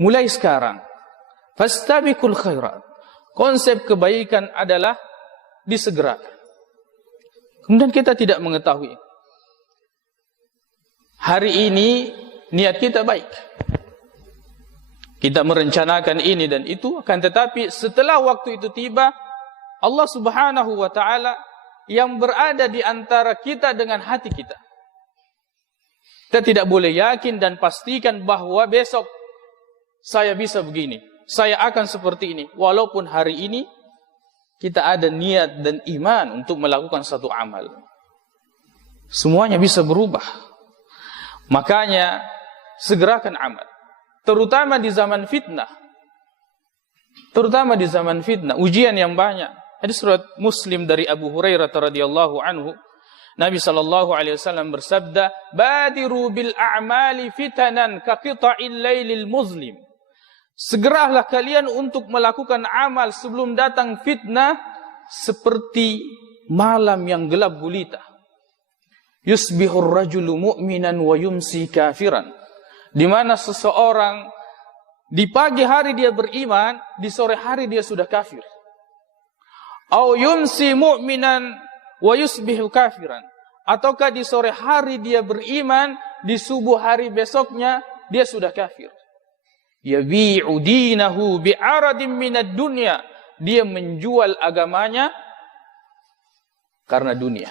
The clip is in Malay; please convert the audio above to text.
Mulai sekarang, fastabiqul khairat. Konsep kebaikan adalah disegerakan. Kemudian kita tidak mengetahui. Hari ini niat kita baik. Kita merencanakan ini dan itu, akan tetapi setelah waktu itu tiba, Allah Subhanahu wa taala yang berada di antara kita dengan hati kita. Kita tidak boleh yakin dan pastikan bahwa besok saya bisa begini, saya akan seperti ini. Walaupun hari ini kita ada niat dan iman untuk melakukan satu amal. Semuanya bisa berubah. Makanya segerakan amal. Terutama di zaman fitnah. Terutama di zaman fitnah, ujian yang banyak. Hadis riwayat Muslim dari Abu Hurairah radhiyallahu anhu, Nabi sallallahu alaihi wasallam bersabda, "Badiru bil a'mali fitanan ka qita'il lailil muzlim." Segeralah kalian untuk melakukan amal sebelum datang fitnah seperti malam yang gelap gulita. Yusbihur rajulu mu'minan wa yumsi kafiran. Di mana seseorang di pagi hari dia beriman, di sore hari dia sudah kafir. Au yumsi mu'minan wa yusbihu kafiran. Ataukah di sore hari dia beriman, di subuh hari besoknya dia sudah kafir. Yabi'u dinahu bi'aradin minad dunya. Dia menjual agamanya karena dunia.